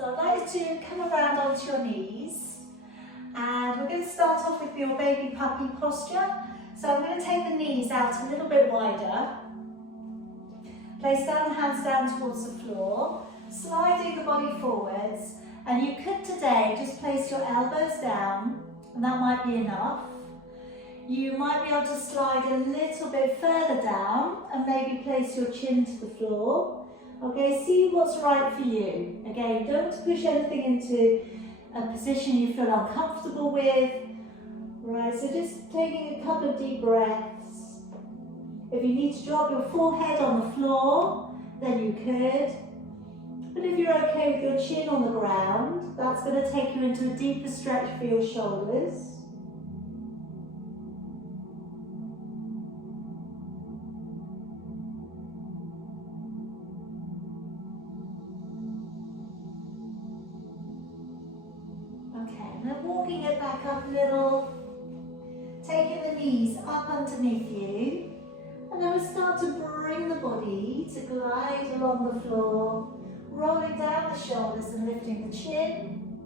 So I'd like you to come around onto your knees, and we're going to start off with your baby puppy posture. So I'm going to take the knees out a little bit wider, place down the hands down towards the floor, sliding the body forwards, and you could today just place your elbows down, and that might be enough. You might be able to slide a little bit further down and maybe place your chin to the floor. Okay, see what's right for you. Again, don't push anything into a position you feel uncomfortable with. Right, so just taking a couple of deep breaths. If you need to drop your forehead on the floor, then you could. But if you're okay with your chin on the ground, that's going to take you into a deeper stretch for your shoulders. Now walking it back up a little, taking the knees up underneath you, and then we start to bring the body to glide along the floor, rolling down the shoulders and lifting the chin.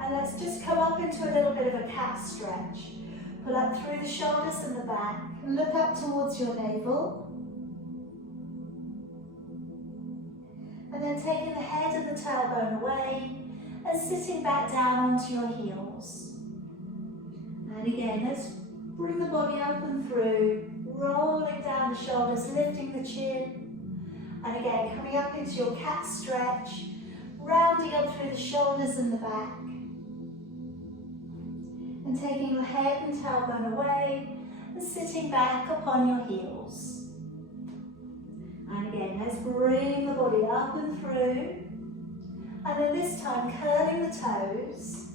And let's just come up into a little bit of a cat stretch. Pull up through the shoulders and the back, and look up towards your navel. And then taking the head and the tailbone away, and sitting back down onto your heels. And again, let's bring the body up and through, rolling down the shoulders, lifting the chin. And again, coming up into your cat stretch, rounding up through the shoulders and the back. And taking your head and tailbone away, and sitting back upon your heels. And again, let's bring the body up and through. And then this time, curling the toes,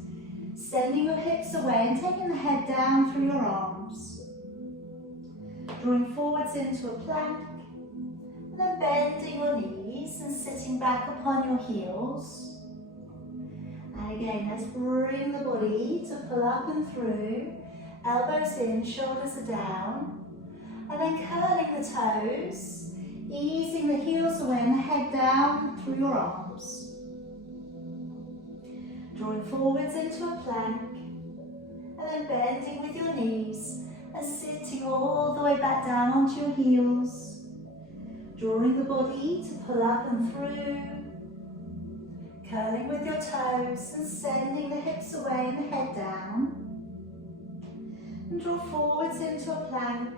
sending your hips away and taking the head down through your arms. Drawing forwards into a plank, and then bending your knees and sitting back upon your heels. And again, let's bring the body to pull up and through, elbows in, shoulders are down. And then curling the toes, easing the heels away and the head down through your arms. Drawing forwards into a plank, and then bending with your knees and sitting all the way back down onto your heels. Drawing the body to pull up and through, curling with your toes and sending the hips away and the head down. And draw forwards into a plank,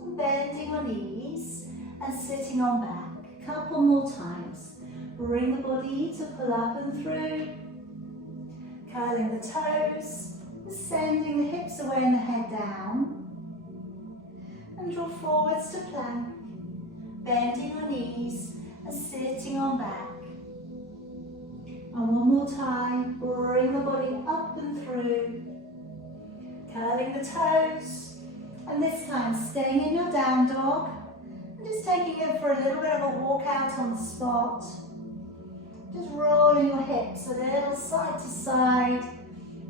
and bending your knees and sitting on back. Couple more times. Bring the body to pull up and through, curling the toes, sending the hips away and the head down. And draw forwards to plank, bending your knees and sitting on back. And one more time, bring the body up and through, curling the toes, and this time staying in your down dog, and just taking it for a little bit of a walk out on the spot. Just rolling your hips a little side to side,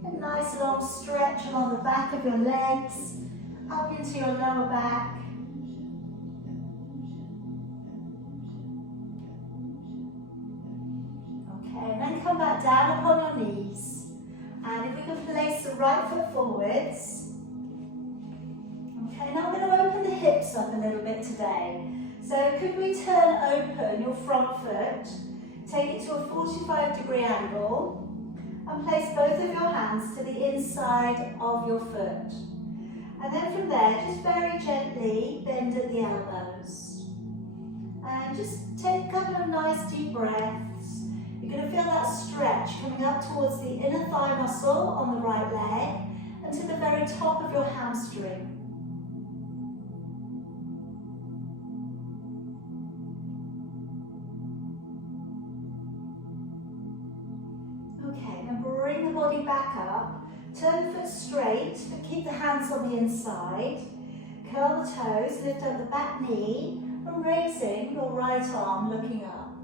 a nice long stretch along the back of your legs, up into your lower back. Okay, and then come back down upon your knees. And if we can place the right foot forwards. Okay, now I'm going to open the hips up a little bit today. So could we turn open your front foot? Take it to a 45-degree angle and place both of your hands to the inside of your foot. And then from there, just very gently bend at the elbows. And just take a couple of nice deep breaths. You're going to feel that stretch coming up towards the inner thigh muscle on the right leg and to the very top of your hamstring. Okay, now bring the body back up, turn the foot straight, but keep the hands on the inside. Curl the toes, lift up the back knee, and raising your right arm looking up.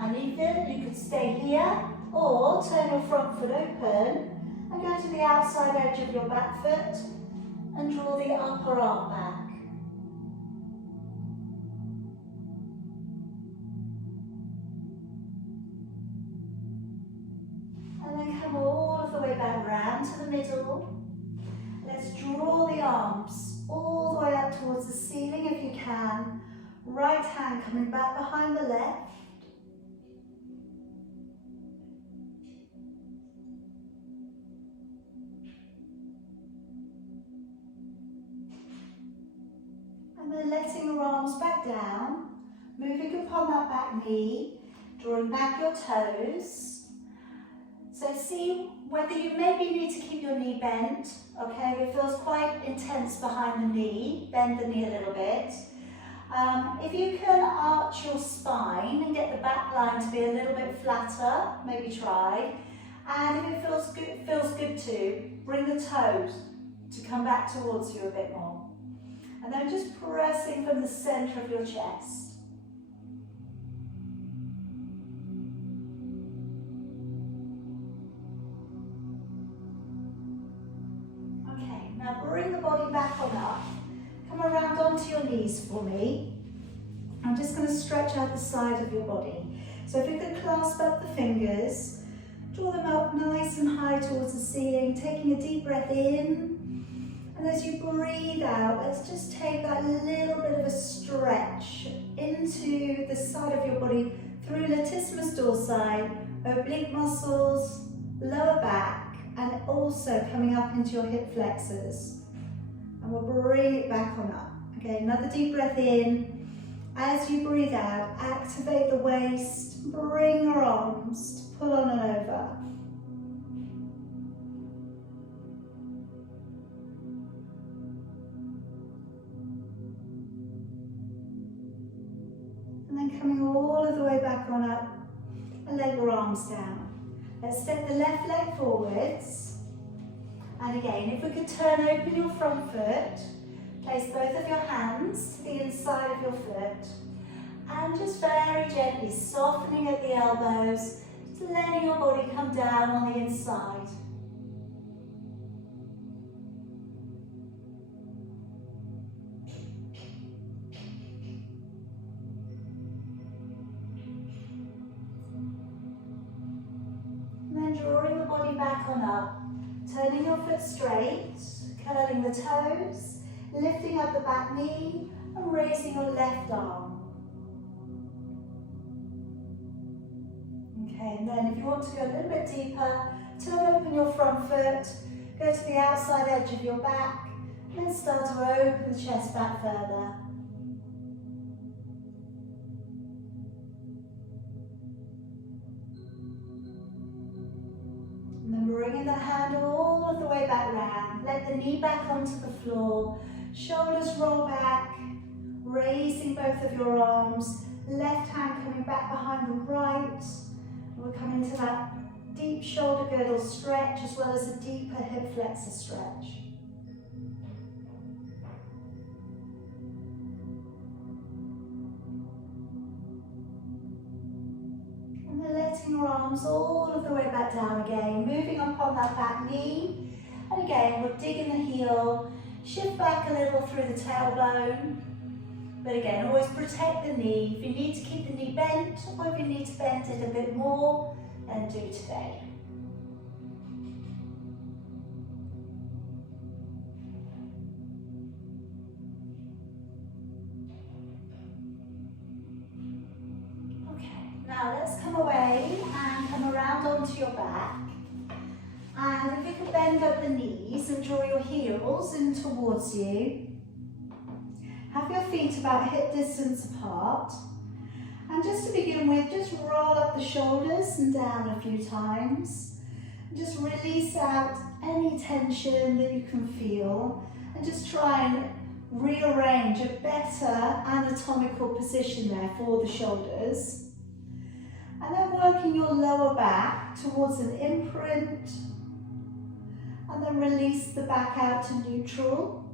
And even you could stay here, or turn your front foot open, and go to the outside edge of your back foot, and draw the upper arm back. down to the middle. Let's draw the arms all the way up towards the ceiling if you can. Right hand coming back behind the left. And then letting your arms back down, moving upon that back knee, drawing back your toes. So see whether you maybe need to keep your knee bent, okay, if it feels quite intense behind the knee, bend the knee a little bit. If you can arch your spine and get the back line to be a little bit flatter, maybe try. And if it feels good too, bring the toes to come back towards you a bit more. And then just pressing from the center of your chest. Okay, now bring the body back on up. Come around onto your knees for me. I'm just going to stretch out the side of your body. So if you could clasp up the fingers, draw them up nice and high towards the ceiling, taking a deep breath in. And as you breathe out, let's just take that little bit of a stretch into the side of your body through latissimus dorsi, oblique muscles, lower back, and also coming up into your hip flexors. And we'll bring it back on up. Okay, another deep breath in. As you breathe out, activate the waist, bring your arms to pull on and over. And then coming all of the way back on up, and let your arms down. Let's step the left leg forwards. And again, if we could turn open your front foot, place both of your hands to the inside of your foot, and just very gently softening at the elbows, just letting your body come down on the inside. And then drawing the body back on up, turning your foot straight, curling the toes, lifting up the back knee and raising your left arm. Okay, and then if you want to go a little bit deeper, turn open your front foot, go to the outside edge of your back, and then start to open the chest back further. And then bringing the hand all of the way back round, let the knee back onto the floor, shoulders roll back, raising both of your arms, left hand coming back behind the right. We'll come into that deep shoulder girdle stretch as well as a deeper hip flexor stretch. And then letting your arms all of the way back down again, moving up on that back knee. And again, we'll dig in the heel, shift back a little through the tailbone. But again, always protect the knee. If you need to keep the knee bent, or if you need to bend it a bit more, then do today. Okay, now let's come away and come around onto your back. And if you can bend up the knees and draw your heels in towards you. Have your feet about hip distance apart. And just to begin with, just roll up the shoulders and down a few times. And just release out any tension that you can feel. And just try and rearrange a better anatomical position there for the shoulders. And then working your lower back towards an imprint. And then release the back out to neutral.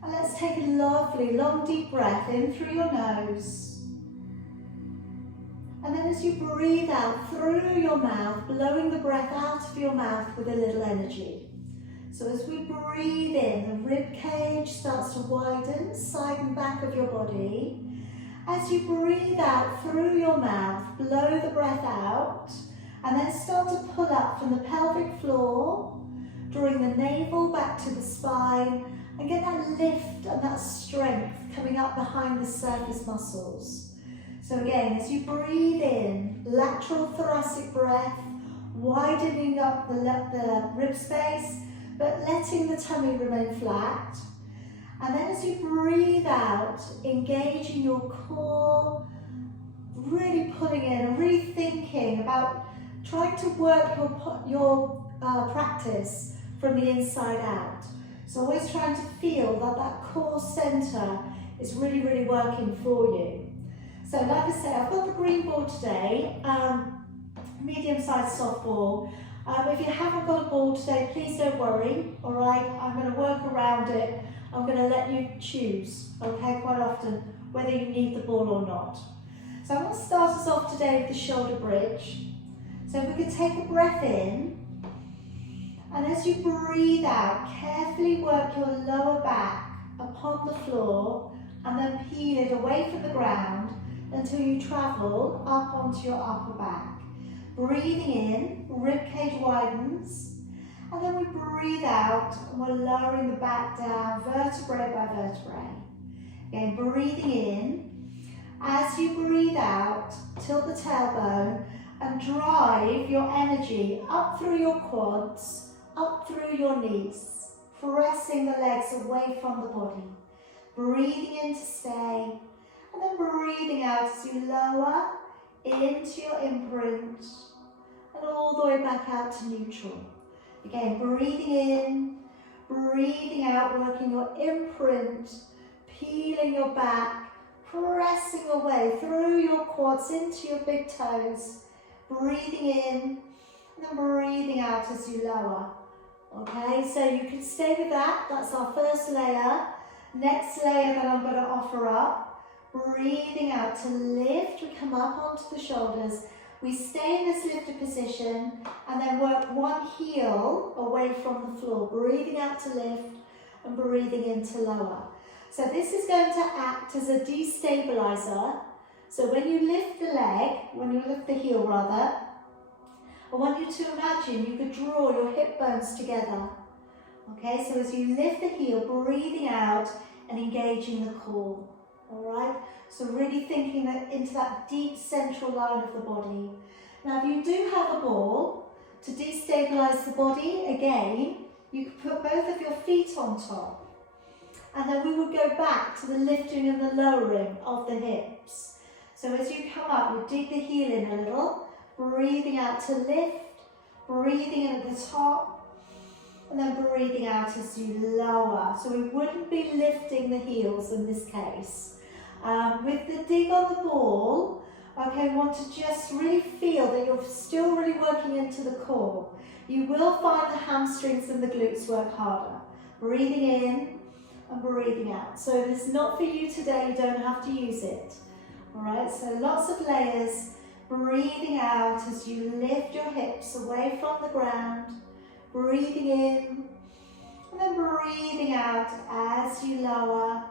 And let's take a lovely long deep breath in through your nose. And then as you breathe out through your mouth, blowing the breath out of your mouth with a little energy. So as we breathe in, the rib cage starts to widen, side and back of your body. As you breathe out through your mouth, blow the breath out And then start to pull up from the pelvic floor, drawing the navel back to the spine, and get that lift and that strength coming up behind the surface muscles. So again, as you breathe in, lateral thoracic breath, widening up the rib space, but letting the tummy remain flat. And then as you breathe out, engaging your core, really pulling in and really thinking about trying to work your practice from the inside out. So always trying to feel that that core center is really, really working for you. So like I say, I've got the green ball today, medium-sized softball. If you haven't got a ball today, please don't worry, all right? I'm going to work around it. I'm going to let you choose, okay, quite often, whether you need the ball or not. So I'm going to start us off today with the shoulder bridge. So if we could take a breath in, and as you breathe out, carefully work your lower back upon the floor, and then peel it away from the ground until you travel up onto your upper back. Breathing in, ribcage widens, and then we breathe out, and we're lowering the back down, vertebrae by vertebrae. Again, breathing in. As you breathe out, tilt the tailbone and drive your energy up through your quads, up through your knees, pressing the legs away from the body. Breathing in to stay, and then breathing out as you lower into your imprint, and all the way back out to neutral. Again, breathing in, breathing out, working your imprint, peeling your back, pressing away through your quads into your big toes. Breathing in, and then breathing out as you lower. Okay, so you can stay with that. That's our first layer. Next layer that I'm going to offer up. Breathing out to lift. We come up onto the shoulders. We stay in this lifted position and then work one heel away from the floor. Breathing out to lift and breathing in to lower. So this is going to act as a destabilizer. So when you lift the leg, when you lift the heel rather, I want you to imagine you could draw your hip bones together. Okay, so as you lift the heel, breathing out and engaging the core. All right, so really thinking that into that deep central line of the body. Now, if you do have a ball, to destabilize the body, again, you could put both of your feet on top. And then we would go back to the lifting and the lowering of the hips. So as you come up, you dig the heel in a little, breathing out to lift, breathing in at the top, and then breathing out as you lower. So we wouldn't be lifting the heels in this case. With the dig on the ball, okay, want to just really feel that you're still really working into the core. You will find the hamstrings and the glutes work harder. Breathing in and breathing out. So if it's not for you today, you don't have to use it. All right, so lots of layers. Breathing out as you lift your hips away from the ground. Breathing in and then breathing out as you lower.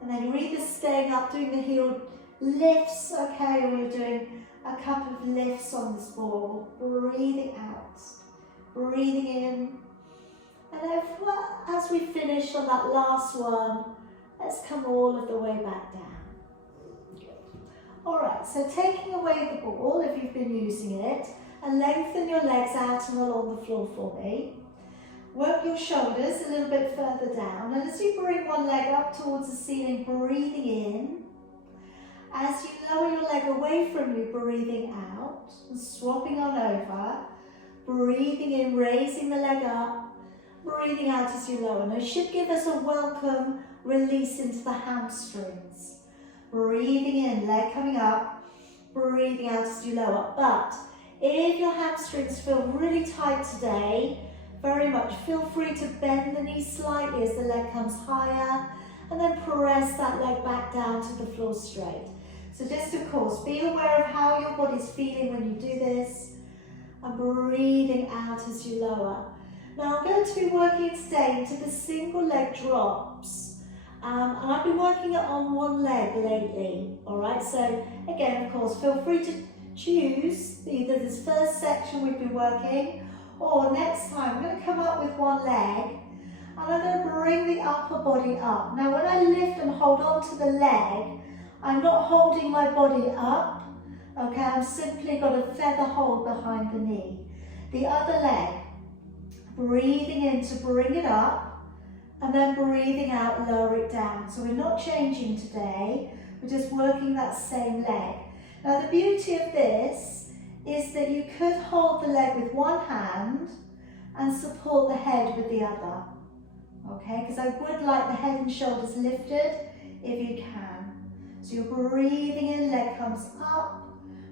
And then you're either staying up, doing the heel lifts, okay, or you're doing a couple of lifts on this ball. Breathing out, breathing in. And as we finish on that last one, let's come all of the way back down. Good. All right, so taking away the ball, if you've been using it, and lengthen your legs out and along the floor for me. Work your shoulders a little bit further down, and as you bring one leg up towards the ceiling, breathing in. As you lower your leg away from you, breathing out, and swapping on over. Breathing in, raising the leg up, breathing out as you lower. Now, it should give us a welcome release into the hamstrings. Breathing in, leg coming up, breathing out as you lower. But if your hamstrings feel really tight today, very much feel free to bend the knees slightly as the leg comes higher, and then press that leg back down to the floor straight. So just, of course, be aware of how your body's feeling when you do this, and breathing out as you lower. Now, I'm going to be working today into the single leg drops, and I've been working it on one leg lately, all right? So again, of course, feel free to choose either this first section we've been working, or next time I'm going to come up with one leg and I'm going to bring the upper body up. Now when I lift and hold on to the leg, I'm not holding my body up, okay, I'm simply got a feather hold behind the knee. The other leg, breathing in to bring it up, and then breathing out, lower it down. So we're not changing today, we're just working that same leg. Now the beauty of this is that you could hold the leg with one hand and support the head with the other. Okay, because I would like the head and shoulders lifted if you can. So you're breathing in, leg comes up,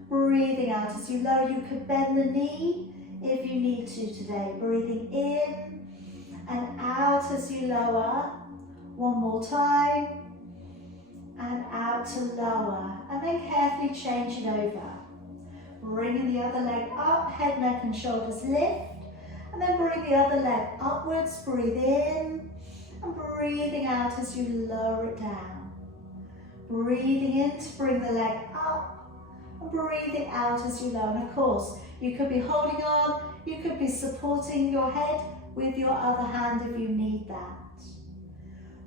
breathing out as you lower. You could bend the knee if you need to today. Breathing in and out as you lower. One more time. And out to lower. And then carefully changing over. Bringing the other leg up, head, neck and shoulders lift. And then bring the other leg upwards. Breathe in and breathing out as you lower it down. Breathing in to bring the leg up and breathing out as you lower. And of course, you could be holding on, you could be supporting your head with your other hand if you need that.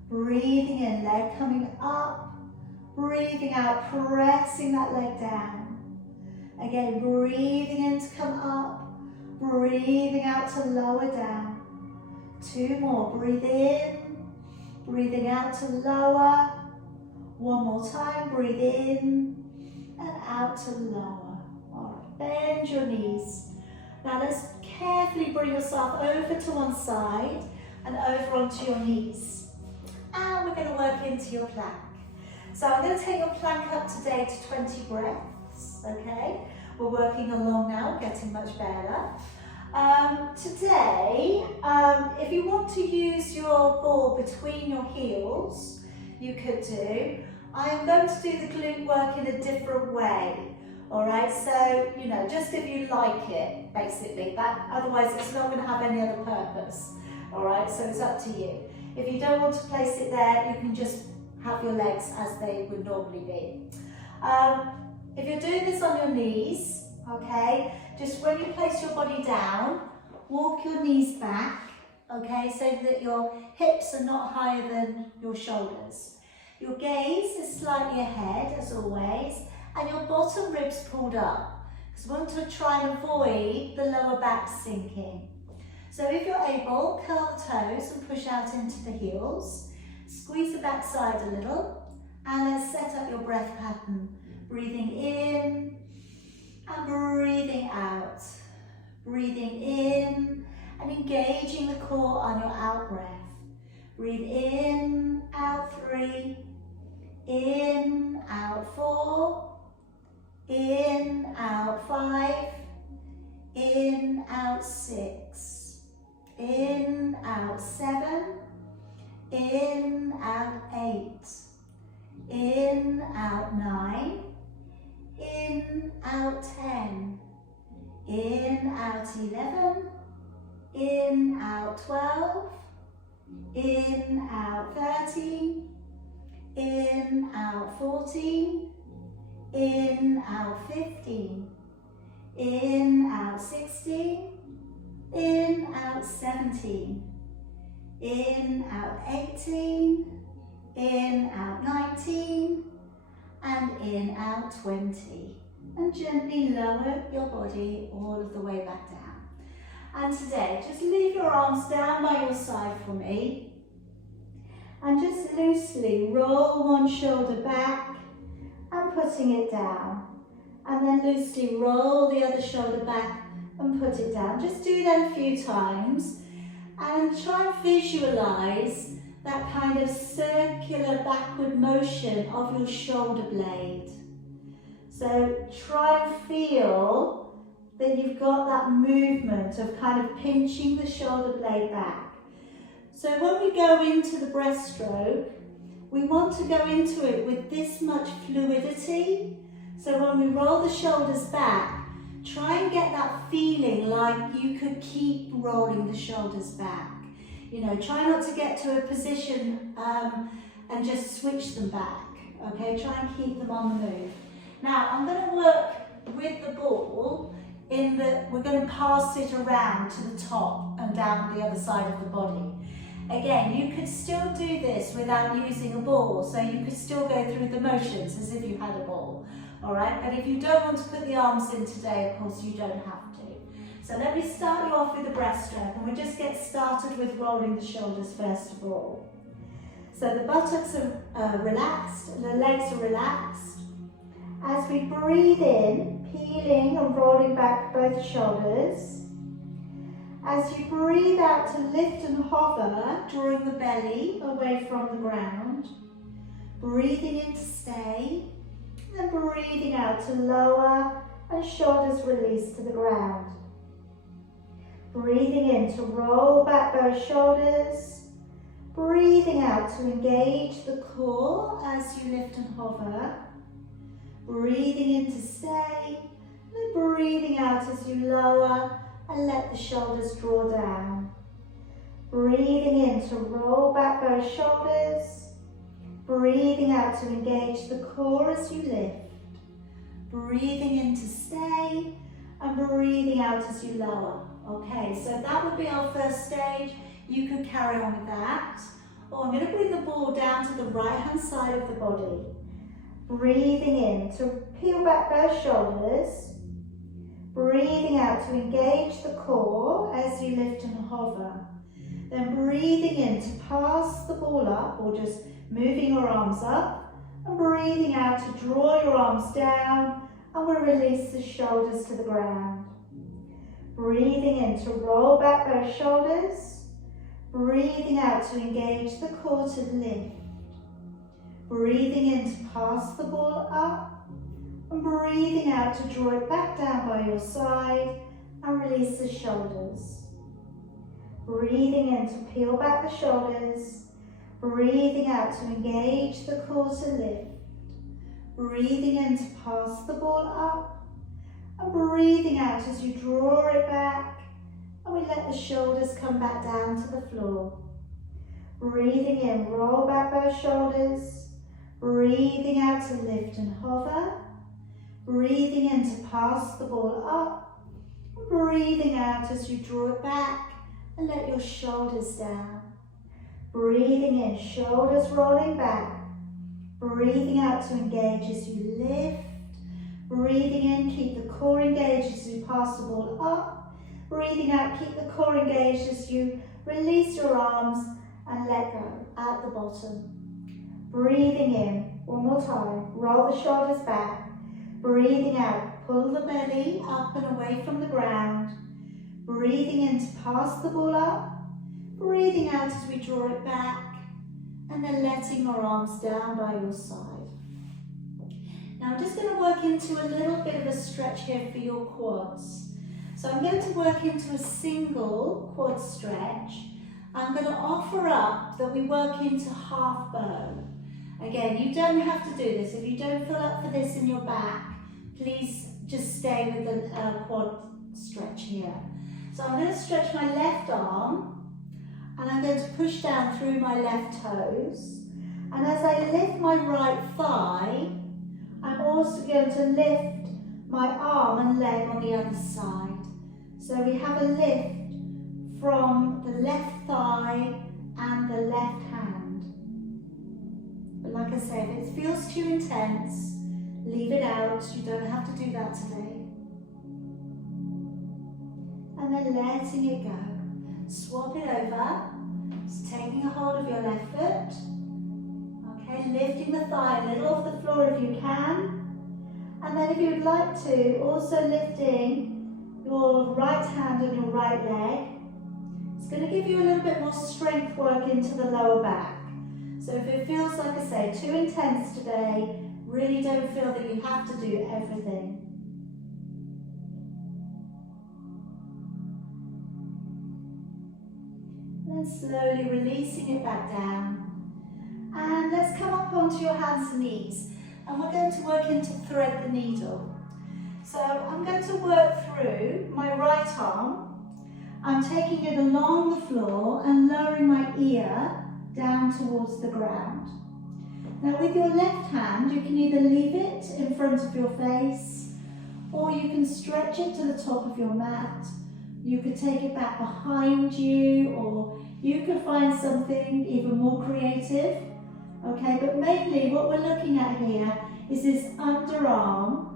Breathing in, leg coming up, breathing out, pressing that leg down. Again, breathing in to come up, breathing out to lower down. Two more, breathe in, breathing out to lower. One more time, breathe in and out to lower. Bend your knees. Now let's carefully bring yourself over to one side and over onto your knees. And we're going to work into your plank. So I'm going to take your plank up today to 20 breaths, okay? We're working along now, getting much better. Today, if you want to use your ball between your heels, you could do. I am going to do the glute work in a different way. Alright, so, you know, just if you like it, basically. Otherwise it's not going to have any other purpose. Alright, so it's up to you. If you don't want to place it there, you can just have your legs as they would normally be. If you're doing this on your knees, okay, just when you place your body down, walk your knees back, okay, so that your hips are not higher than your shoulders. Your gaze is slightly ahead, as always, and your bottom ribs pulled up, because we want to try and avoid the lower back sinking. So if you're able, curl the toes and push out into the heels. Squeeze the back side a little, and let's set up your breath pattern. Breathing in and breathing out. Breathing in and engaging the core on your out breath. Breathe in, out 3, in, out 4, in, out 5, in, out 6, in, out 7, in, out 8, in, out 9, in, out 10, in, out 11, in, out 12, in, out 13, in, out 14, in, out 15, in, out 16, in, out 17, in, out 18, in, out 19, and in, out 20. And gently lower your body all of the way back down. And today, just leave your arms down by your side for me. And just loosely roll one shoulder back and putting it down. And then loosely roll the other shoulder back and put it down. Just do that a few times. And try and visualize that kind of circular backward motion of your shoulder blade. So try and feel that you've got that movement of kind of pinching the shoulder blade back. So when we go into the breaststroke, we want to go into it with this much fluidity. So when we roll the shoulders back, try and get that feeling like you could keep rolling the shoulders back. You know, try not to get to a position and just switch them back. Okay, try and keep them on the move. Now, I'm going to work with the ball in that we're going to pass it around to the top and down the other side of the body. Again, you could still do this without using a ball, so you could still go through the motions as if you had a ball. Alright, but if you don't want to put the arms in today, of course you don't have to. So let me start you off with the breaststroke, and we'll just get started with rolling the shoulders first of all. So the buttocks are relaxed, the legs are relaxed. As we breathe in, peeling and rolling back both shoulders. As you breathe out to lift and hover, drawing the belly away from the ground. Breathing in to stay, and then breathing out to lower and shoulders release to the ground. Breathing in to roll back both shoulders. Breathing out to engage the core as you lift and hover. Breathing in to stay, and then breathing out as you lower and let the shoulders draw down. Breathing in to roll back both shoulders. Breathing out to engage the core as you lift. Breathing in to stay, and breathing out as you lower. Okay, so that would be our first stage. You could carry on with that. Or I'm going to bring the ball down to the right hand side of the body. Breathing in to peel back both shoulders. Breathing out to engage the core as you lift and hover. Then breathing in to pass the ball up, or just moving your arms up. And breathing out to draw your arms down, and we'll release the shoulders to the ground. Breathing in to roll back both shoulders. Breathing out to engage the core to lift. Breathing in to pass the ball up, and breathing out to draw it back down by your side and release the shoulders. Breathing in to peel back the shoulders. Breathing out to engage the core to lift. Breathing in to pass the ball up, and breathing out as you draw it back, and we let the shoulders come back down to the floor. Breathing in, roll back both shoulders. Breathing out to lift and hover. Breathing in to pass the ball up. And breathing out as you draw it back and let your shoulders down. Breathing in, shoulders rolling back. Breathing out to engage as you lift. Breathing in, keep the core engaged as you pass the ball up. Breathing out, keep the core engaged as you release your arms and let go at the bottom. Breathing in, one more time, roll the shoulders back. Breathing out, pull the belly up and away from the ground. Breathing in to pass the ball up. Breathing out as we draw it back, and then letting your arms down by your side. Now I'm just going to work into a little bit of a stretch here for your quads. So I'm going to work into a single quad stretch. I'm going to offer up that we work into half bow. Again, you don't have to do this. If you don't feel up for this in your back, please just stay with the quad stretch here. So I'm going to stretch my left arm, and I'm going to push down through my left toes. And as I lift my right thigh, I'm also going to lift my arm and leg on the other side. So we have a lift from the left thigh and the left hand. But like I say, if it feels too intense, leave it out. You don't have to do that today. And then letting it go. Swap it over. Just taking a hold of your left foot. Okay, lifting the thigh a little off the floor if you can. And then if you'd like to, also lifting your right hand and your right leg. It's going to give you a little bit more strength work into the lower back. So if it feels, like I say, too intense today, really don't feel that you have to do everything. Then slowly releasing it back down. And let's come up onto your hands and knees. And we're going to work into thread the needle. So I'm going to work through my right arm. I'm taking it along the floor and lowering my ear down towards the ground. Now with your left hand, you can either leave it in front of your face, or you can stretch it to the top of your mat. You could take it back behind you, or you could find something even more creative. Okay, but mainly what we're looking at here is this underarm,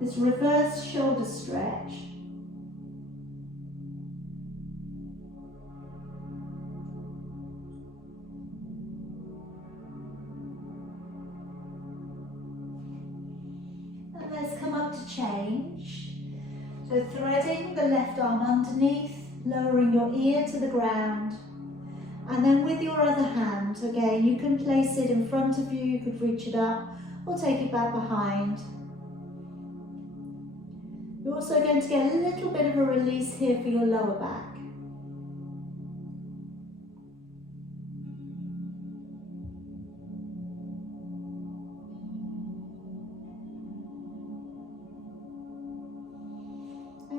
this reverse shoulder stretch. And let's come up to change. So threading the left arm underneath, lowering your ear to the ground. And then with your other hand, again, you can place it in front of you, you could reach it up, or take it back behind. You're also going to get a little bit of a release here for your lower back.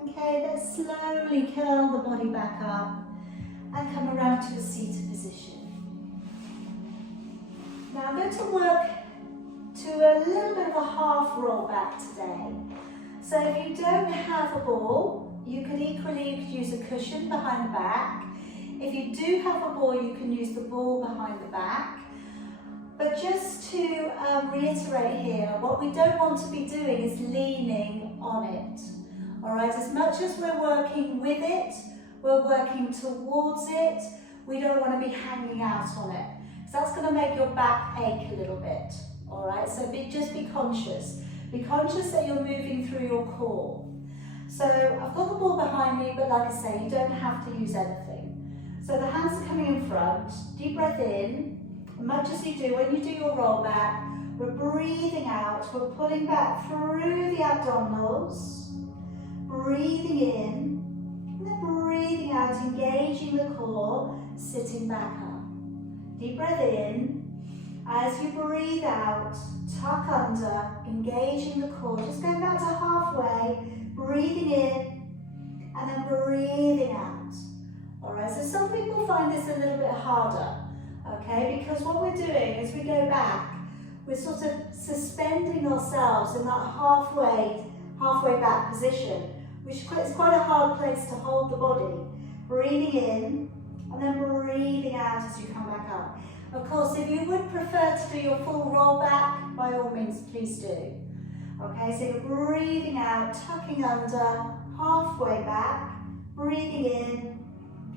Okay, let's slowly curl the body back up and come around to a seated position. Now I'm going to work to a little bit of a half roll back today. So if you don't have a ball, you could use a cushion behind the back. If you do have a ball, you can use the ball behind the back. But just to reiterate here, what we don't want to be doing is leaning on it. All right, as much as we're working with it, we're working towards it, we don't want to be hanging out on it. So that's going to make your back ache a little bit. All right, so just be conscious. Be conscious that you're moving through your core. So I've got the ball behind me, but like I say, you don't have to use anything. So the hands are coming in front, deep breath in. Much as you do when you do your roll back, we're breathing out, we're pulling back through the abdominals, breathing in, and then breathing out, engaging the core, sitting back up. Deep breath in. As you breathe out, tuck under, engaging the core, just going back to halfway, breathing in, and then breathing out. All right, so some people find this a little bit harder, okay, because what we're doing as we go back, we're sort of suspending ourselves in that halfway back position, which is quite a hard place to hold the body. Breathing in, and then breathing out as you come back up. Of course, if you would prefer to do your full roll back, by all means, please do. Okay, so you're breathing out, tucking under, halfway back, breathing in,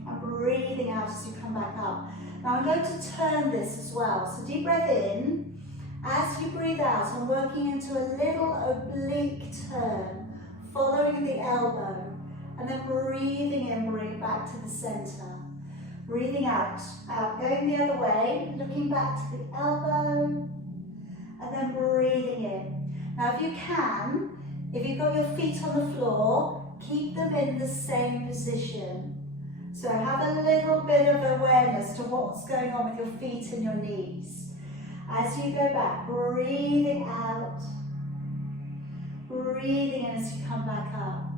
and breathing out as you come back up. Now I'm going to turn this as well. So deep breath in. As you breathe out, I'm working into a little oblique turn, following the elbow, and then breathing in, bring it back to the center. Breathing out, going the other way, looking back to the elbow, and then breathing in. Now if you can, if you've got your feet on the floor, keep them in the same position. So have a little bit of awareness to what's going on with your feet and your knees. As you go back, breathing out, breathing in as you come back up.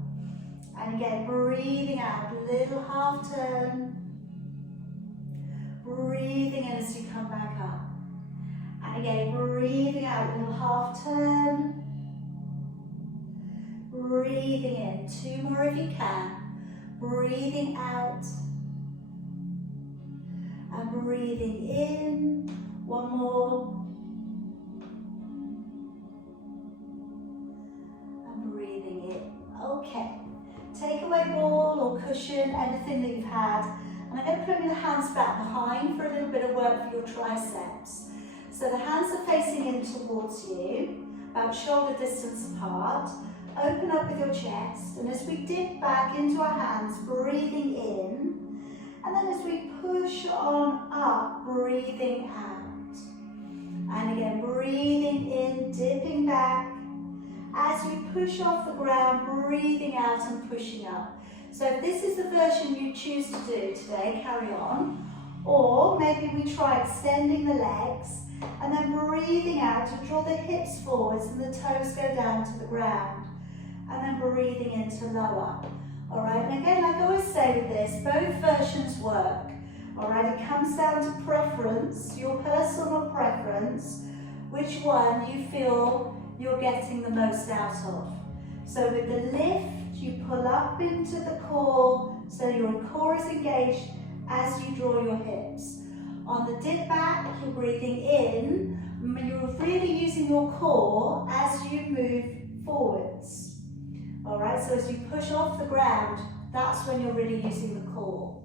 And again, breathing out, little half turn. Breathing in as you come back up. And again, breathing out, little half turn. Breathing in, 2 more if you can. Breathing out. And breathing in, 1 more. And breathing in. Okay. Take away ball or cushion, anything that you've had. And I'm going to bring the hands back behind for a little bit of work for your triceps. So the hands are facing in towards you, about shoulder distance apart. Open up with your chest, and as we dip back into our hands, breathing in, and then as we push on up, breathing out. And again, breathing in, dipping back. As we push off the ground, breathing out and pushing up. So if this is the version you choose to do today, carry on. Or maybe we try extending the legs and then breathing out to draw the hips forwards and the toes go down to the ground. And then breathing in to lower. All right, and again, like I always say with this, both versions work. All right, it comes down to preference, your personal preference, which one you feel you're getting the most out of. So with the lift, you pull up into the core, so your core is engaged as you draw your hips. On the dip back, you're breathing in, and you're really using your core as you move forwards. All right, so as you push off the ground, that's when you're really using the core.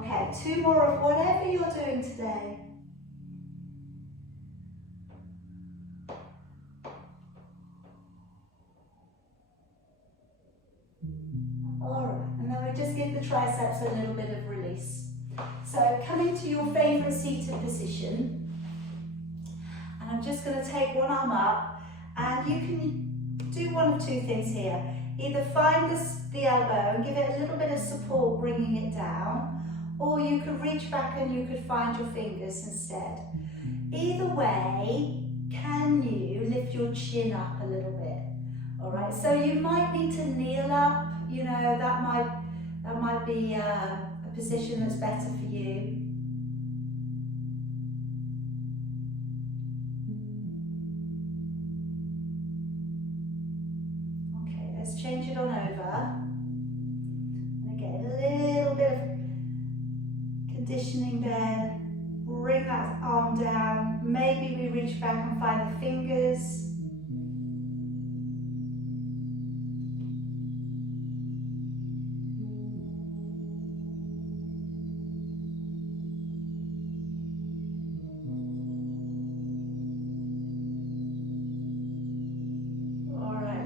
Okay, 2 more of whatever you're doing today. Alright, and then we just give the triceps a little bit of release. So coming to your favourite seated position, and I'm just going to take one arm up, and you can do one of 2 things here. Either find the elbow and give it a little bit of support, bringing it down, or you could reach back and you could find your fingers instead. Either way, can you lift your chin up a little bit? All right, so you might need to kneel up, you know, that might be a position that's better for you. Okay, let's change it on over. And again, a little bit of conditioning there. Bring that arm down. Maybe we reach back and find the fingers.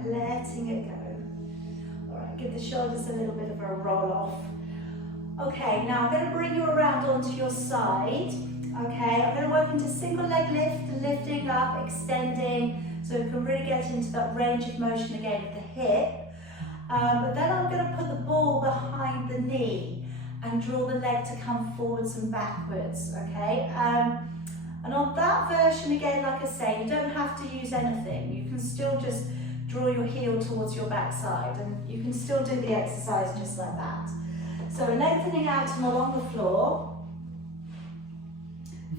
Letting it go. All right, give the shoulders a little bit of a roll off. Okay, now I'm going to bring you around onto your side. Okay, I'm going to work into single leg lift, lifting up, extending, so we can really get into that range of motion again with the hip. But then I'm going to put the ball behind the knee and draw the leg to come forwards and backwards. Okay. And on that version, again, like I say, you don't have to use anything. You can still just draw your heel towards your backside, and you can still do the exercise just like that. So lengthening out and along the floor.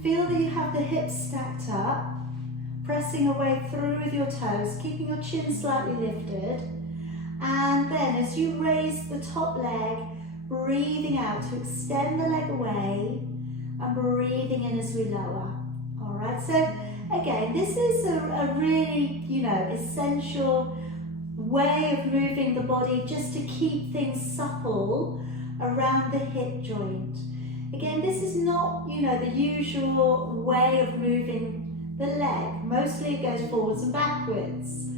Feel that you have the hips stacked up, pressing away through with your toes, keeping your chin slightly lifted. And then as you raise the top leg, breathing out to extend the leg away, and breathing in as we lower. All right, so again, this is a really, essential way of moving the body just to keep things supple around the hip joint. Again, this is not, the usual way of moving the leg. Mostly it goes forwards and backwards.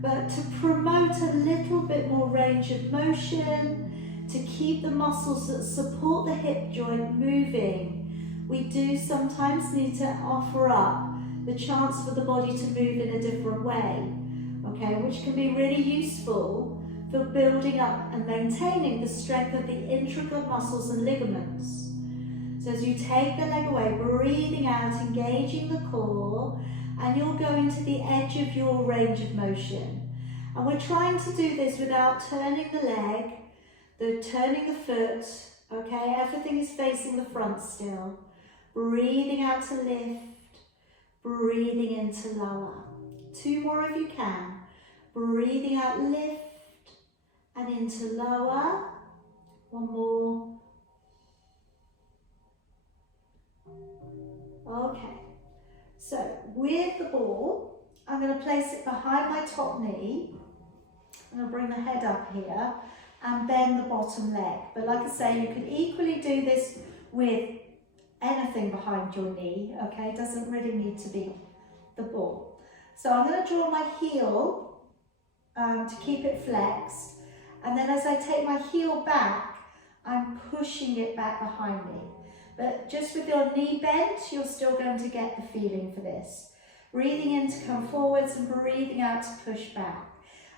But to promote a little bit more range of motion, to keep the muscles that support the hip joint moving, we do sometimes need to offer up the chance for the body to move in a different way, okay, which can be really useful for building up and maintaining the strength of the intricate muscles and ligaments. So as you take the leg away, breathing out, engaging the core, and you'll go into the edge of your range of motion. And we're trying to do this without turning the leg, turning the foot, okay, everything is facing the front still. Breathing out to lift, breathing in to lower. 2 more if you can. Breathing out, lift, and into lower. 1 more. Okay, so with the ball, I'm going to place it behind my top knee. I'm going to bring the head up here and bend the bottom leg. But like I say, you can equally do this with anything behind your knee, okay? It doesn't really need to be the ball. So I'm going to draw my heel to keep it flexed. And then as I take my heel back, I'm pushing it back behind me. But just with your knee bent, you're still going to get the feeling for this. Breathing in to come forwards and breathing out to push back.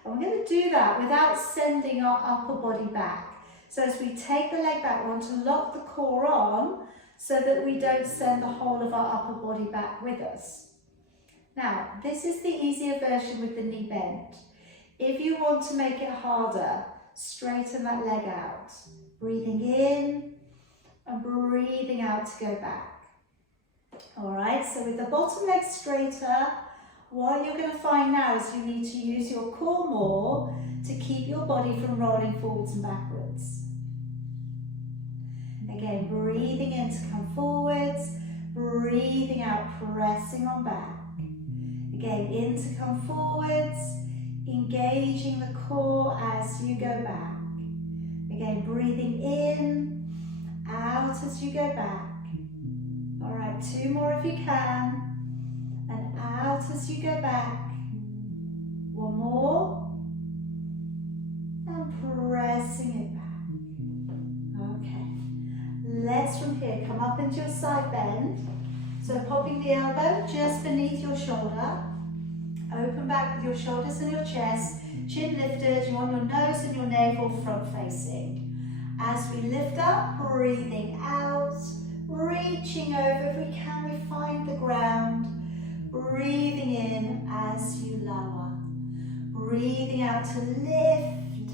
And we're going to do that without sending our upper body back. So as we take the leg back, we want to lock the core on so that we don't send the whole of our upper body back with us. Now, this is the easier version with the knee bent. If you want to make it harder, straighten that leg out. Breathing in and breathing out to go back. All right, so with the bottom leg straighter, what you're going to find now is you need to use your core more to keep your body from rolling forwards and backwards. Again, breathing in to come forwards, breathing out, pressing on back. Again, in to come forwards, engaging the core as you go back. Again, breathing in, out as you go back. All right, 2 more if you can. And out as you go back. 1 more. And pressing it back. Okay. Let's from here come up into your side bend. So popping the elbow just beneath your shoulder. Open back with your shoulders and your chest. Chin lifted. You want your nose and your navel front facing. As we lift up, breathing out. Reaching over, if we can, we find the ground. Breathing in as you lower. Breathing out to lift.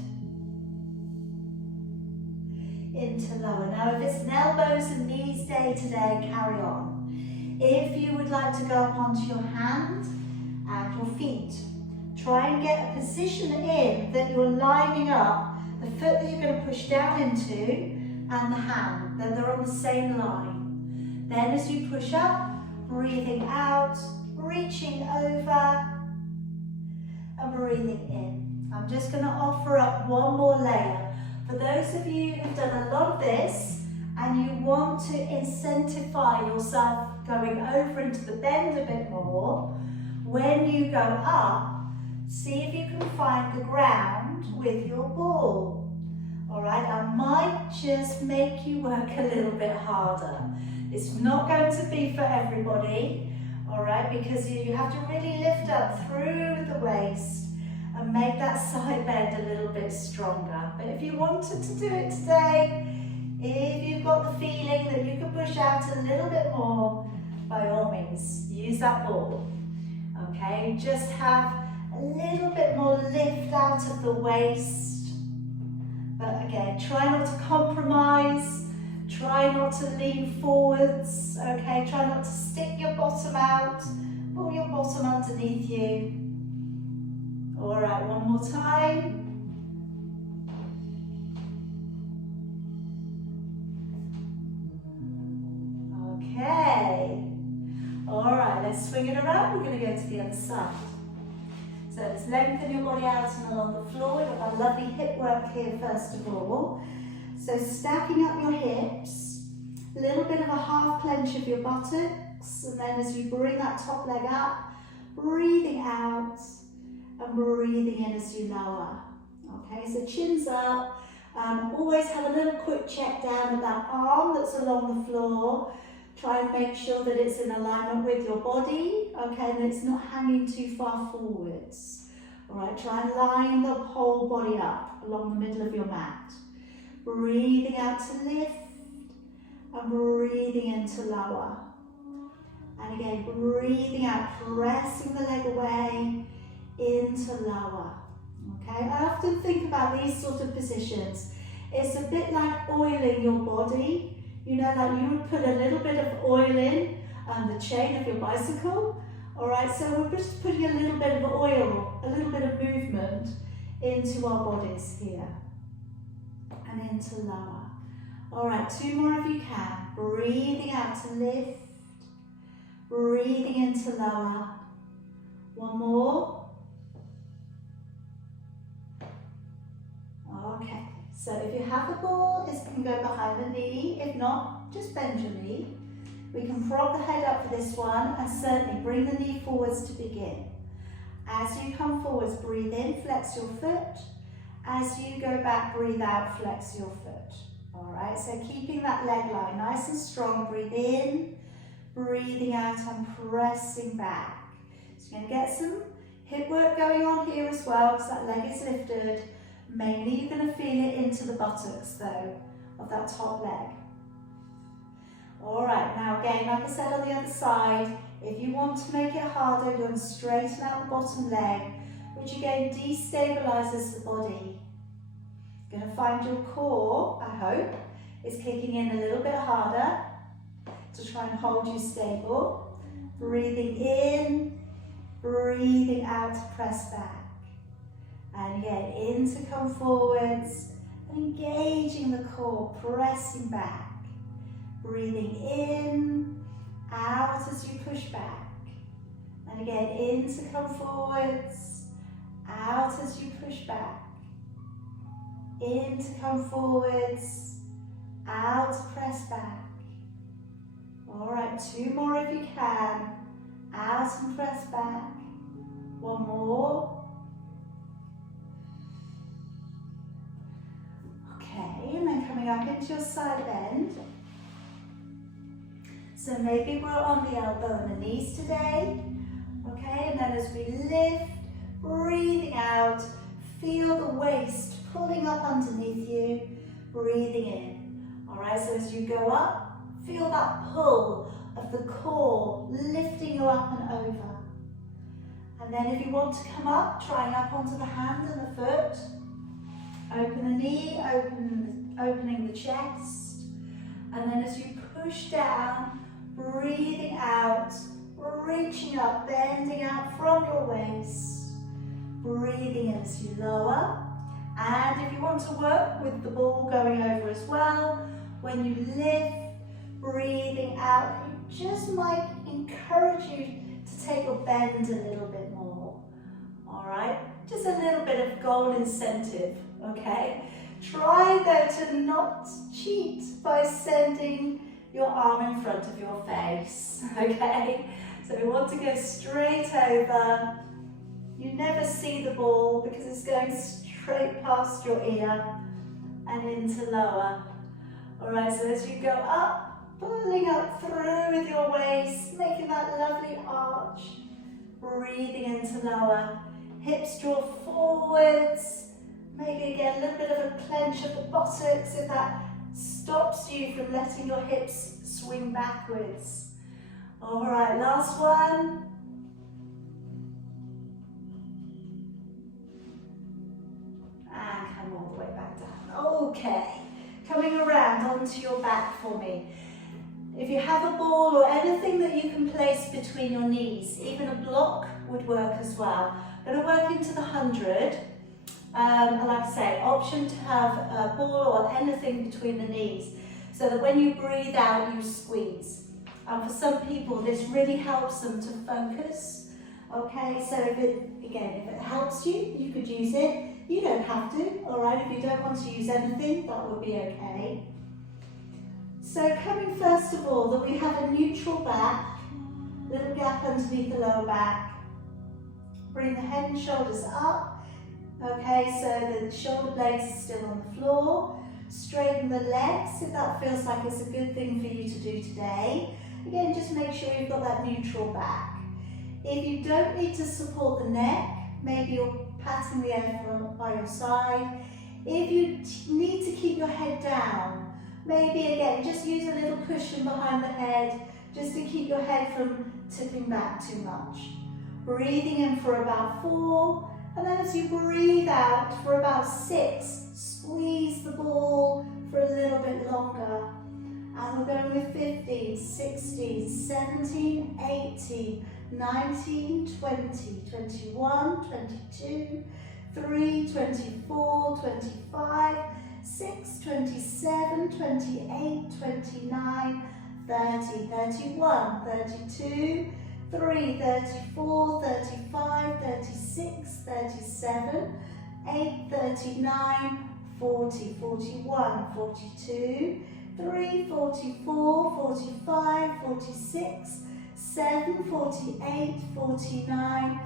Into lower. Now if it's an elbows and knees day today, carry on. If you would like to go up onto your hand and your feet, try and get a position in that you're lining up the foot that you're going to push down into and the hand, then they're on the same line. Then as you push up, breathing out, reaching over and breathing in. I'm just going to offer up one more layer. For those of you who've done a lot of this and you want to incentivize yourself going over into the bend a bit more, when you go up, see if you can find the ground with your ball. Alright, I might just make you work a little bit harder. It's not going to be for everybody, alright, because you have to really lift up through the waist and make that side bend a little bit stronger. But if you wanted to do it today, if you've got the feeling that you can push out a little bit more, by all means, use that ball. Okay, just have a little bit more lift out of the waist. But again, try not to compromise. Try not to lean forwards. Okay, try not to stick your bottom out. Pull your bottom underneath you. All right, one more time. Okay. All right, let's swing it around. We're going to go to the other side. So let's lengthen your body out and along the floor. We've got our lovely hip work here first of all. So stacking up your hips, a little bit of a half clench of your buttocks, and then as you bring that top leg up, breathing out and breathing in as you lower. Okay, so chins up. Always have a little quick check down of that arm that's along the floor. Try and make sure that it's in alignment with your body, okay, and it's not hanging too far forwards. All right, try and line the whole body up along the middle of your mat. Breathing out to lift and breathing in to lower. And again, breathing out, pressing the leg away into lower. Okay, I often think about these sort of positions. It's a bit like oiling your body. You know, like you would put a little bit of oil in the chain of your bicycle. All right, so we're just putting a little bit of oil, a little bit of movement into our bodies here. And into lower. All right, 2 more if you can. Breathing out to lift. Breathing into lower. 1 more. Okay. So if you have the ball, it can go behind the knee. If not, just bend your knee. We can prop the head up for this one and certainly bring the knee forwards to begin. As you come forwards, breathe in, flex your foot. As you go back, breathe out, flex your foot. All right, so keeping that leg line nice and strong. Breathe in, breathing out and pressing back. So you're going to get some hip work going on here as well because that leg is lifted. Mainly you're going to feel it into the buttocks though, of that top leg. All right, now again, like I said on the other side, if you want to make it harder, go and straighten out the bottom leg, which again destabilizes the body. You're going to find your core, I hope, is kicking in a little bit harder to try and hold you stable. Breathing in, breathing out to press back. And again, in to come forwards, and engaging the core, pressing back. Breathing in, out as you push back. And again, in to come forwards, out as you push back. In to come forwards, out to press back. Alright, 2 more if you can. Out and press back. 1 more. Okay, and then coming up into your side bend. So maybe we're on the elbow and the knees today. Okay, and then as we lift, breathing out, feel the waist pulling up underneath you, breathing in. Alright, so as you go up, feel that pull of the core lifting you up and over. And then if you want to come up, trying up onto the hand and the foot. Open the knee, opening the chest. And then as you push down, breathing out, reaching up, bending out from your waist. Breathing in as you lower. And if you want to work with the ball going over as well, when you lift, breathing out, it just might encourage you to take your bend a little bit more. Alright, just a little bit of goal incentive, okay? Try though to not cheat by sending your arm in front of your face, okay? So we want to go straight over. You never see the ball because it's going straight past your ear and into lower. Alright, so as you go up, pulling up through with your waist, making that lovely arch, breathing into lower. Hips draw forwards, maybe again a little bit of a clench of the buttocks if that stops you from letting your hips swing backwards. Alright, last one. And come all the way back down. Okay, coming around onto your back for me. If you have a ball or anything that you can place between your knees, even a block would work as well. I'm going to work into the 100. And like I say, option to have a ball or anything between the knees so that when you breathe out, you squeeze. And for some people, this really helps them to focus. Okay, so if it helps you, you could use it. You don't have to, all right? If you don't want to use anything, that would be okay. So coming first of all, that we have a neutral back, little gap underneath the lower back. Bring the head and shoulders up. Okay, so the shoulder blades are still on the floor. Straighten the legs if that feels like it's a good thing for you to do today. Again, just make sure you've got that neutral back. If you don't need to support the neck, maybe you're patting the air by your side. If you need to keep your head down, maybe again, just use a little cushion behind the head just to keep your head from tipping back too much. Breathing in for about 4, and then as you breathe out for about 6, squeeze the ball for a little bit longer. And we're going with 15, 16, 17, 18, 19, 20, 21, 22, 3, 24, 25, 6, 27, 28, 29, 30, 31, 32, 3, 34, 35, 36, 37, 8, 39, 40, 41, 42, 3, 44, 45, 46, 7, 48, 49,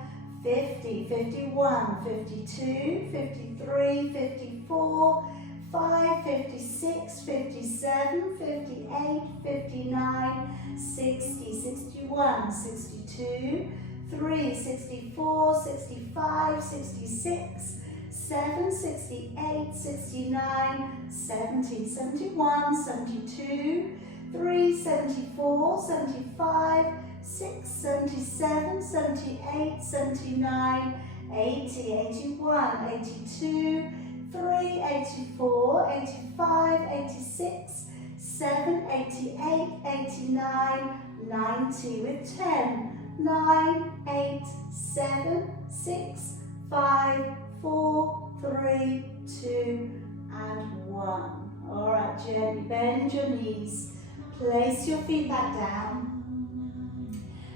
50, 51, 52, 53, 54, 5, 56, 57, 58, 59, 60, 61, 62, 3, 64, 65, 66, 7, 68, 69, 70, 71, 72, 3, 74, 75, 6, 77, 78, 79, 80, 81, 82, 3, 84, 85, 86, 7, 88, 89, 90 with 10, 9, 8, 7, 6, 5, 4, 3, 2, and 1. All right, gently bend your knees. Place your feet back down.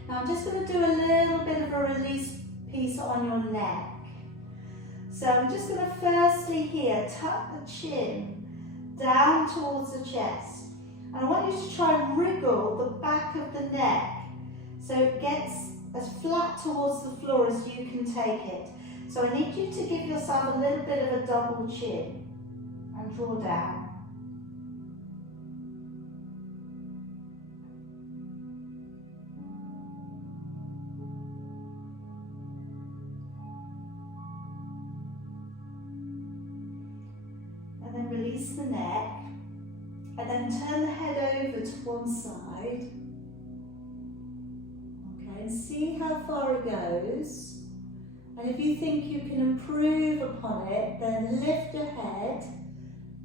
Now I'm just going to do a little bit of a release piece on your neck. So I'm just going to firstly here tuck the chin down towards the chest. And I want you to try and wriggle the back of the neck so it gets as flat towards the floor as you can take it. So I need you to give yourself a little bit of a double chin and draw down. And then release the neck, and then turn the head over to one side. Okay, and see how far it goes. And if you think you can improve upon it, then lift your head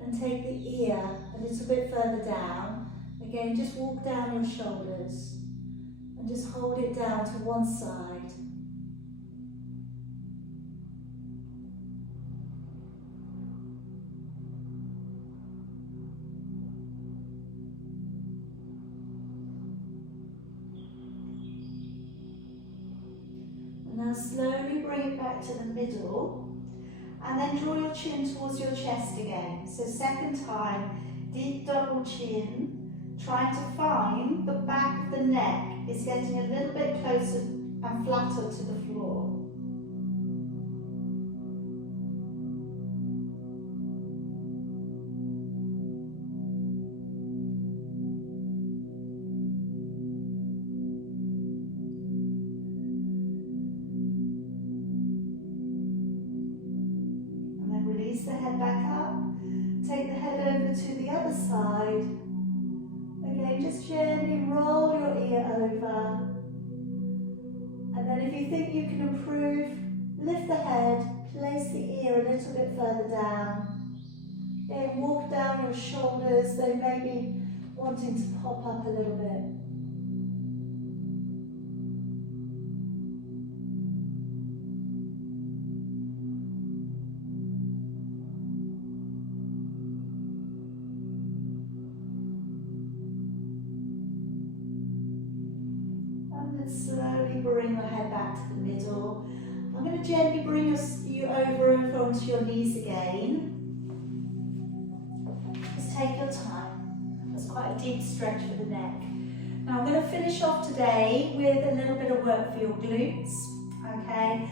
and take the ear a little bit further down. Again, just walk down your shoulders and just hold it down to one side. Now slowly bring it back to the middle and then draw your chin towards your chest again. So second time, deep double chin, trying to find the back of the neck is getting a little bit closer and flatter to the floor. Release the head back up, take the head over to the other side. Again, just gently roll your ear over. And then if you think you can improve, lift the head, place the ear a little bit further down. Again, walk down your shoulders, they may be wanting to pop up a little bit. Slowly bring your head back to the middle. I'm going to gently bring you over onto your knees again. Just take your time. That's quite a deep stretch for the neck. Now I'm going to finish off today with a little bit of work for your glutes. Okay,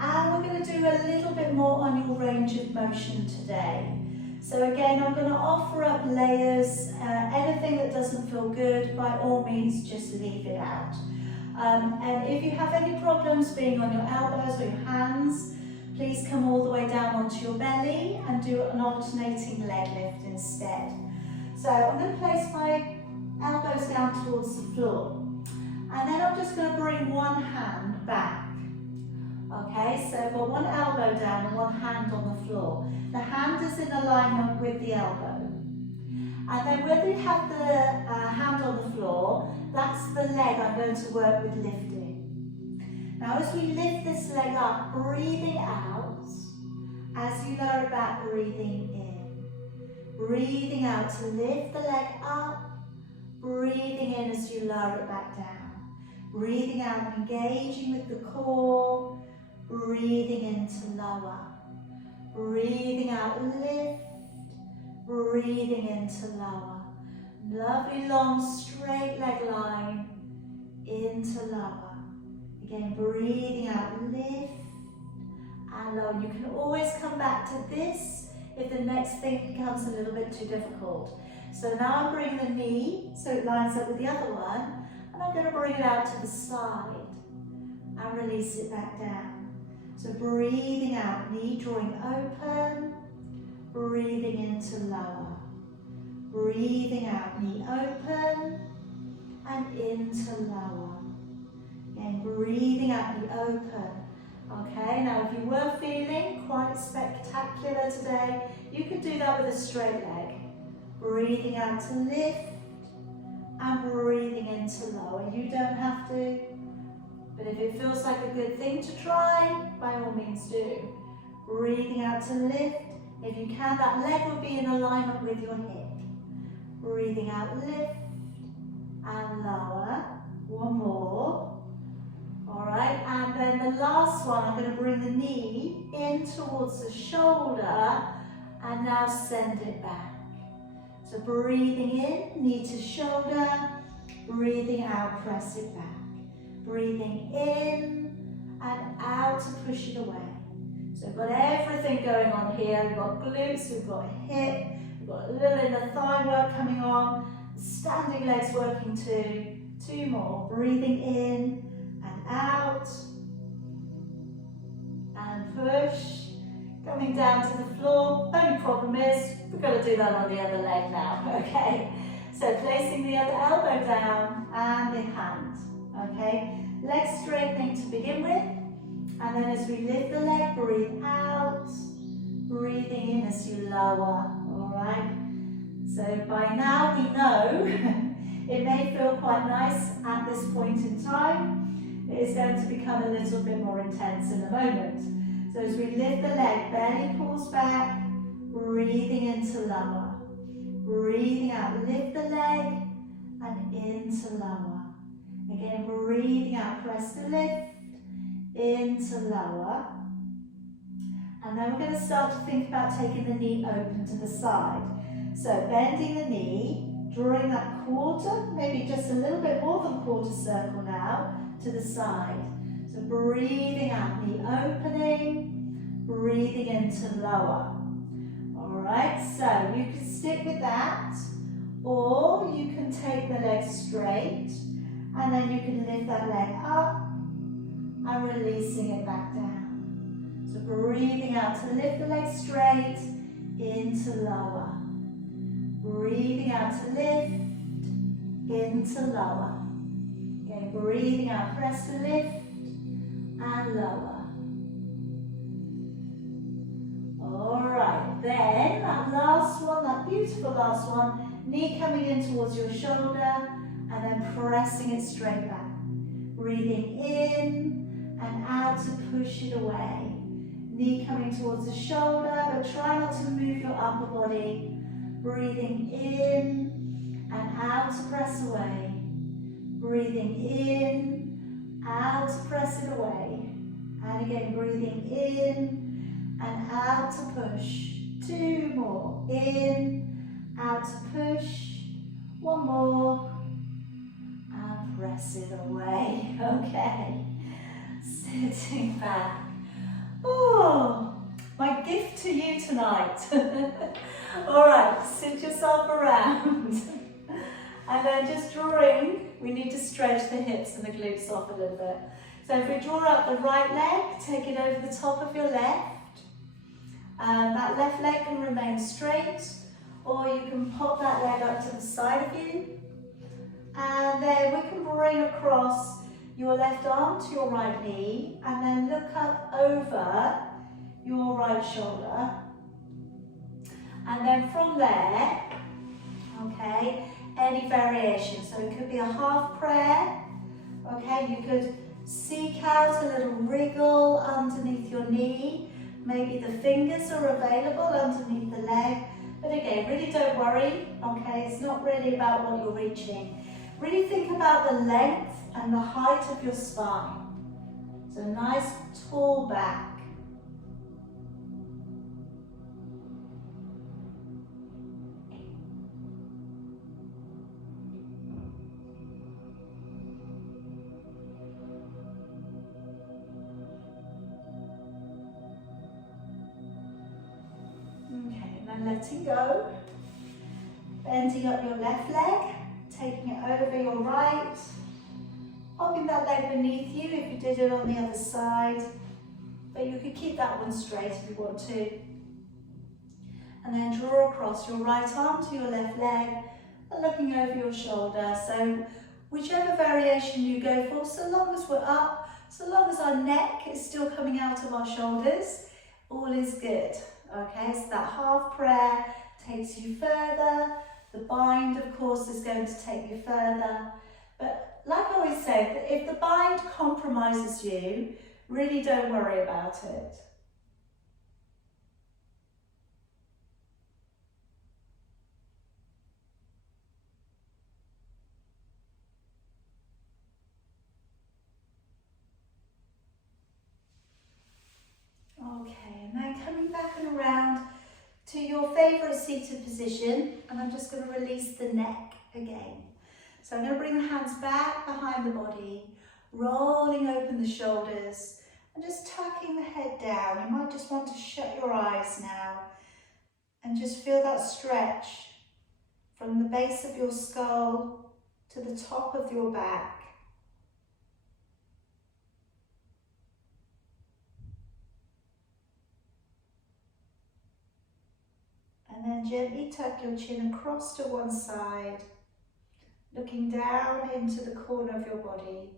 and we're going to do a little bit more on your range of motion today. So again, I'm going to offer up layers. Anything that doesn't feel good, by all means, just leave it out. And if you have any problems being on your elbows or your hands, please come all the way down onto your belly and do an alternating leg lift instead. So I'm going to place my elbows down towards the floor. And then I'm just going to bring one hand back. Okay, so I've got one elbow down and one hand on the floor. The hand is in alignment with the elbow. And then whether you have the hand on the floor, that's the leg I'm going to work with lifting. Now as we lift this leg up, breathing out, as you lower it back, breathing in. Breathing out to lift the leg up, breathing in as you lower it back down. Breathing out, engaging with the core, breathing in to lower. Breathing out, lift. Breathing into lower. Lovely long straight leg line into lower. Again, breathing out, lift and lower. You can always come back to this if the next thing becomes a little bit too difficult. So now I'm bringing the knee so it lines up with the other one, and I'm going to bring it out to the side and release it back down. So breathing out, knee drawing open. Breathing into lower. Breathing out, knee open and into lower. Again, breathing out, knee open. Okay, now if you were feeling quite spectacular today, you could do that with a straight leg. Breathing out to lift and breathing into lower. You don't have to, but if it feels like a good thing to try, by all means do. Breathing out to lift. If you can, that leg will be in alignment with your hip. Breathing out, lift and lower. One more. Alright, and then the last one, I'm going to bring the knee in towards the shoulder and now send it back. So breathing in, knee to shoulder, breathing out, press it back. Breathing in and out to push it away. So we've got everything going on here. We've got glutes, we've got hip, we've got a little inner thigh work coming on, standing legs working too. Two more. Breathing in and out and push. Coming down to the floor. Only problem is we've got to do that on the other leg now. Okay. So placing the other elbow down and the hand. Okay. Leg straightening to begin with. And then as we lift the leg, breathe out, breathing in as you lower, all right? So by now we know, it may feel quite nice at this point in time. It is going to become a little bit more intense in a moment. So as we lift the leg, belly pulls back, breathing into lower. Breathing out, lift the leg and into lower. Again, breathing out, press the lift. Into lower, and then we're going to start to think about taking the knee open to the side. So bending the knee, drawing that quarter, maybe just a little bit more than quarter circle now, to the side. So breathing out, knee opening, breathing into lower. Alright, so you can stick with that, or you can take the leg straight, and then you can lift that leg up, and releasing it back down. So breathing out to lift the leg straight into lower. Breathing out to lift into lower. Okay, breathing out, press to lift and lower. Alright, then that last one, that beautiful last one, knee coming in towards your shoulder and then pressing it straight back. Breathing in and out to push it away. Knee coming towards the shoulder, but try not to move your upper body. Breathing in and out to press away. Breathing in, out to press it away. And again, breathing in and out to push. Two more. In, out to push. One more. And press it away. Okay. Sitting back. Oh, my gift to you tonight. Alright, sit yourself around. And then just drawing, we need to stretch the hips and the glutes off a little bit. So if we draw up the right leg, take it over the top of your left. That left leg can remain straight, or you can pop that leg up to the side of you. And then we can bring across your left arm to your right knee and then look up over your right shoulder. And then from there, okay, any variation. So it could be a half prayer, okay, you could seek out a little wriggle underneath your knee. Maybe the fingers are available underneath the leg. But again, really don't worry, okay, it's not really about what you're reaching. Really think about the length and the height of your spine. So nice tall back. Okay, and then letting go. Bending up your left leg, taking it over your right. Holding that leg beneath you if you did it on the other side, but you could keep that one straight if you want to. And then draw across your right arm to your left leg and looking over your shoulder. So whichever variation you go for, so long as we're up, so long as our neck is still coming out of our shoulders, all is good. Okay, so that half prayer takes you further. The bind, of course, is going to take you further. But like I always say, if the bind compromises you, really don't worry about it. back and around to your favourite seated position, and I'm just going to release the neck again. So I'm going to bring the hands back behind the body, rolling open the shoulders and just tucking the head down. You might just want to shut your eyes now and just feel that stretch from the base of your skull to the top of your back. And then gently tuck your chin across to one side, looking down into the corner of your body.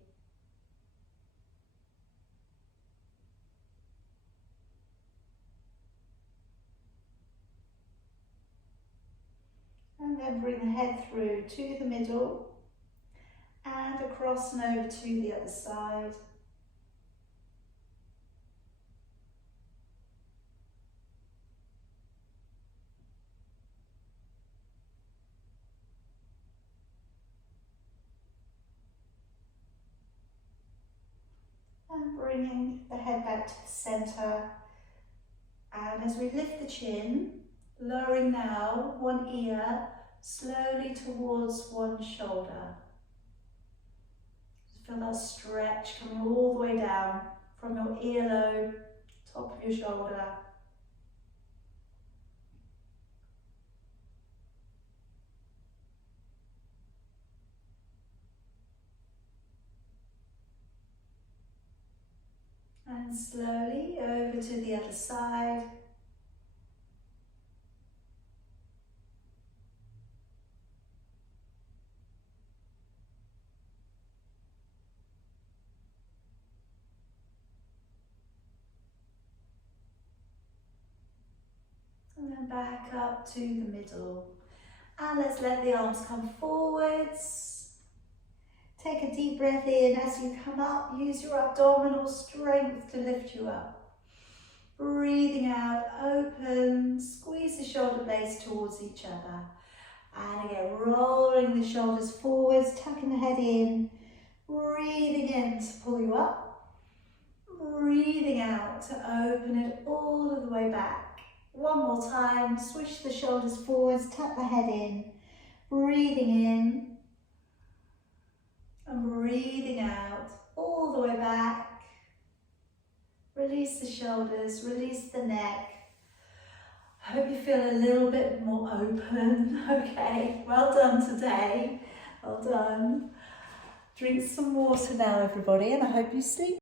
And then bring the head through to the middle and across and over to the other side. And bringing the head back to the centre. And as we lift the chin, lowering now one ear slowly towards one shoulder. Just feel that stretch coming all the way down from your earlobe, top of your shoulder. And slowly over to the other side. And then back up to the middle. And let's let the arms come forwards. Take a deep breath in as you come up. Use your abdominal strength to lift you up. Breathing out, open, squeeze the shoulder blades towards each other. And again, rolling the shoulders forwards, tucking the head in. Breathing in to pull you up. Breathing out to open it all of the way back. One more time, swish the shoulders forwards, tuck the head in. Breathing in. And breathing out, all the way back. Release the shoulders, release the neck. I hope you feel a little bit more open. Okay, well done today. Well done. Drink some water now, everybody, and I hope you sleep.